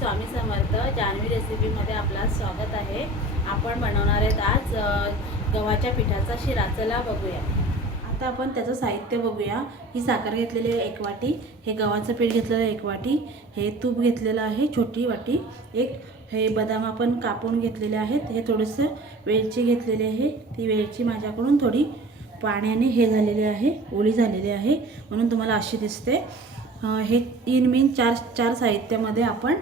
स्वामी समर्थ जान्हवी रेसिपीमध्ये आपला स्वागत आहे. आपण बनवणार आहेत आज गव्हाच्या पिठाचा शिरा. चला बघूया. आता आपण त्याचं साहित्य बघूया. ही साखर घेतलेली आहे एक वाटी हे गव्हाचं पीठ घेतलेलं आहे एक वाटी हे तूप घेतलेलं आहे छोटी वाटी एक हे बदाम आपण कापून घेतलेले आहेत हे थोडंसं वेलची घेतलेली आहे ती वेलची माझ्याकडून थोडी पाण्याने हे झालेली आहे ओली झालेली आहे म्हणून तुम्हाला अशी दिसते. हे तीन मीन चार चार साहित्यामध्ये आपण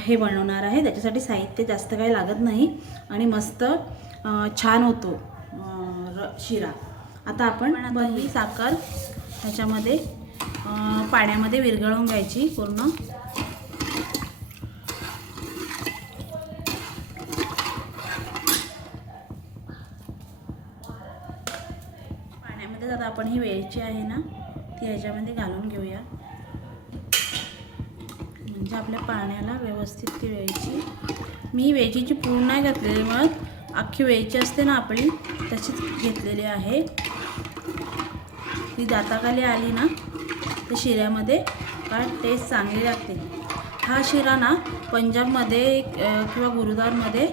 हे बनवणार आहे. त्याच्यासाठी साहित्य जास्त काही लागत नाही. आणि मस्त छान होतो र शिरा. आता आपण ही साखर त्याच्यामध्ये पाण्यामध्ये विरघळवून घ्यायची पूर्ण. पाण्यामध्ये आता आपण ही वेलची आहे ना ती ह्याच्यामध्ये घालून घेऊया. म्हणजे आपल्या पाण्याला व्यवस्थित ती वेळची मी वेजीची पूर्ण नाही घातलेली मग अख्खी वेळची असते ना आपली तशीच घेतलेली आहे. ती दाताखाली आली ना तर शिऱ्यामध्ये काय टेस्ट चांगली लागते. हा शिरा ना पंजाबमध्ये किंवा गुरुद्वारमध्ये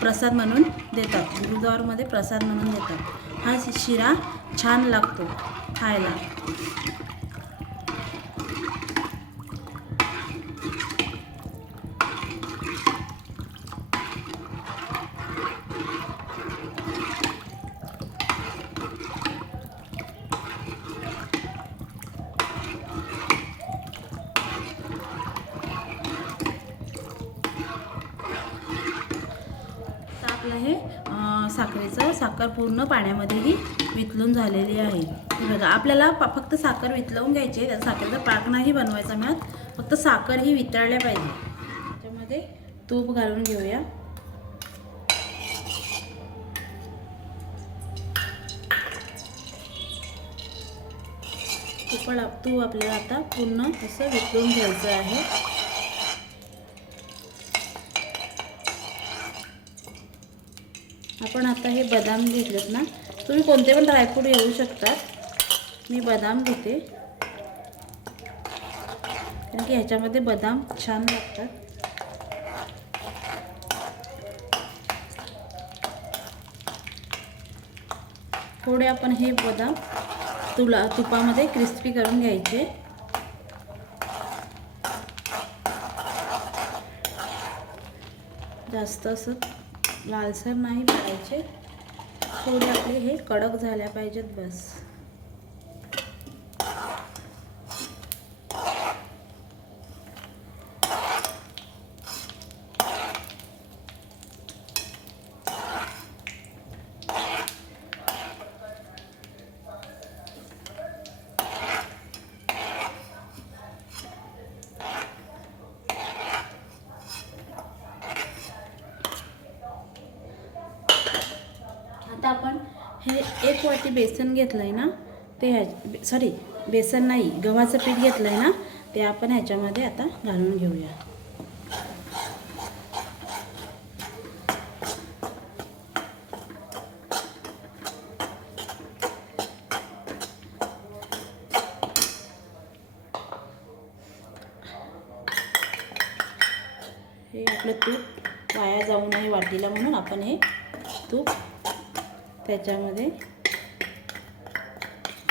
प्रसाद म्हणून देतात. गुरुद्वारमध्ये प्रसाद म्हणून देतात. हा शिरा छान लागतो. खायला आता आपलं हे अं, साखरेचं साखर पूर्ण पाण्यामध्येही वितलून झालेली आहे. बघा आपल्याला फक्त साखर वितलवून घ्यायची आहे. त्या साखरेचा पाक नाही बनवायचा मिळत फक्त साखर ही वितळल्या पाहिजे. त्याच्यामध्ये तूप घालून घेऊया. तुपड तूप आपल्याला आता पूर्ण असं वितळून घ्यायचं आहे. आपण आता हे बदाम घेतलेत ना तुम्ही कोणते पण ड्रायफ्रूट घेऊ शकतात. मी बदाम घेते. कारण की ह्याच्यामध्ये बदाम छान लागतात. थोडे आपण हे बदाम तुला तुपामध्ये क्रिस्पी करून घ्यायचे. जास्त असं लालसर नाही करायचे थोडे आपले हे कडक झाल्या पाहिजेत बस. आता आपण हे एक वाटी बेसन घेतलं आहे ना ते ह्या सॉरी बेसन नाही गव्हाचं पीठ घेतलं आहे ना ते आपण ह्याच्यामध्ये आता घालून घेऊया. हे आपलं तूप वाया जाऊ नये वाटीला म्हणून आपण हे तूप त्याच्यामध्ये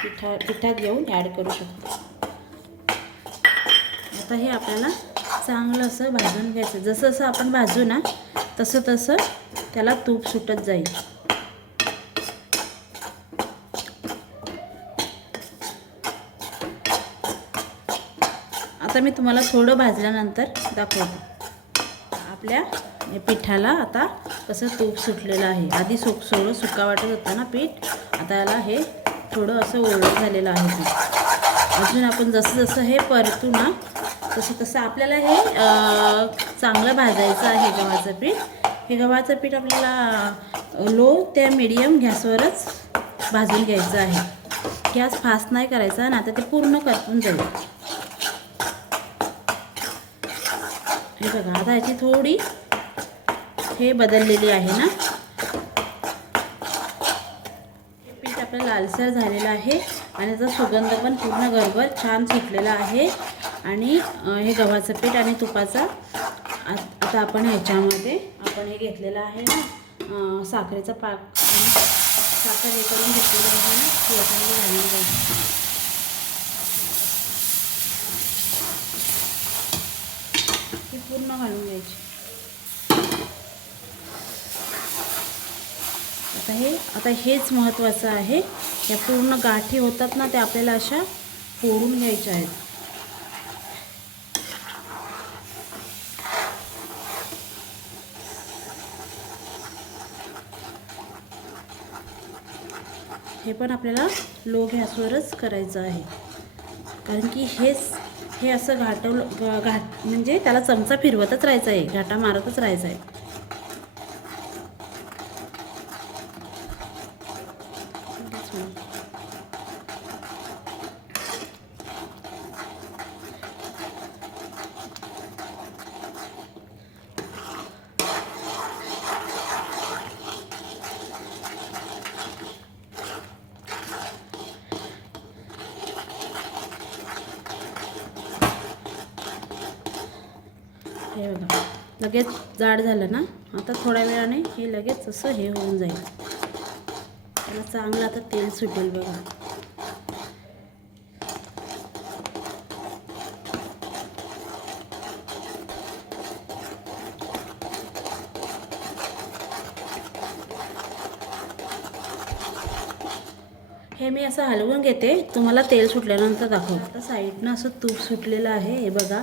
पिठा पिठात घेऊन ॲड करू शकतो. आता हे आपल्याला चांगलं असं भाजून घ्यायचं. जसं जसं आपण भाजू ना तसं तसं त्याला तूप सुटत जाईल. आता मी तुम्हाला थोडं भाजल्यानंतर दाखवते. आपल्या पिठाला आता कसं तूप सुटलेलं आहे. आधी सुक सोडं सुका वाटत होतं ना पीठ? आता याला हे थोडं असं ओलं झालेलं आहे पीठ. अजून आपण जसं जसं हे परतू ना तसं तसं आपल्याला हे चांगलं भाजायचं आहे गव्हाचं पीठ. हे गव्हाचं पीठ आपल्याला लो त्या मिडियम गॅसवरच भाजून घ्यायचं आहे. गॅस फास्ट नाही करायचा ना आता ते पूर्ण करपून जाईल. हे बघा आता याची थोडी हे बदललेली आहे ना? हे पीठ आपलं लालसर झालेलं आहे आणि त्याचा सुगंध पण पूर्ण गरभर छान सुटलेला आहे. आणि हे गव्हाचं पीठ आणि तुपाचा आता आपण ह्याच्यामध्ये आपण हे घेतलेलं आहे ना? साखरेचा पाक साखर हे करून घेतलेलं आहे ना? ते याच्यामध्ये घालून घ्यायचं ती पूर्ण घालून घ्यायची. आता हे आता हेच महत्त्वाचं आहे. या पूर्ण गाठी होतात ना त्या आपल्याला अशा फोडून घ्यायच्या आहेत. हे पण आपल्याला लो गॅसवरच करायचं आहे. कारण की हेच हे असं घाटवलं घाट म्हणजे त्याला चमचा फिरवतच राहायचं आहे. घाटा मारतच राहायचा आहे. हे बघा. लगेच जाड झालं ना? आता थोड्या वेळाने हे लगेच असं हे होऊन जाईल. त्याला चांगलं आता तेल सुटेल बघा. हे मी असं हलवून घेते. तुम्हाला तेल सुटल्यानंतर दाखव आता साईडनं असं तूप सुटलेलं आहे हे बघा हे बघा.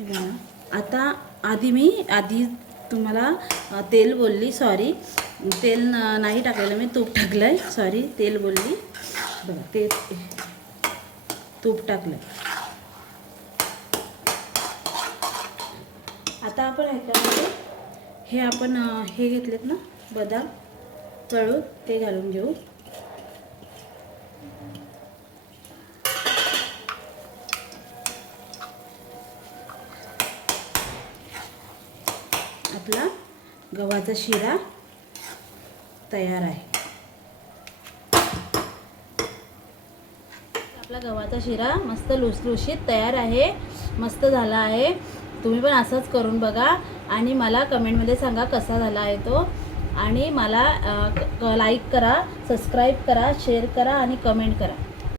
आता आधी मी आधी तुम्हाला तेल बोलली सॉरी तेल नाही टाकलेलं मी तूप टाकलं आहे सॉरी तेल बोलली. बघा ते तूप टाकलं आता आपण ह्याच्यामध्ये हे आपण हे घेतलेत ना बदाम तळून ते घालून घेऊ. आपला गव्हाचा शिरा तयार आहे. आपला गव्हाचा शिरा मस्त लुसलुशीत तयार आहे मस्त झाला आहे. तुम्ही पण असंच करून बघा आणि मला कमेंटमध्ये सांगा कसा झाला आहे तो. आणि मला लाईक करा सबस्क्राईब करा शेअर करा आणि कमेंट करा.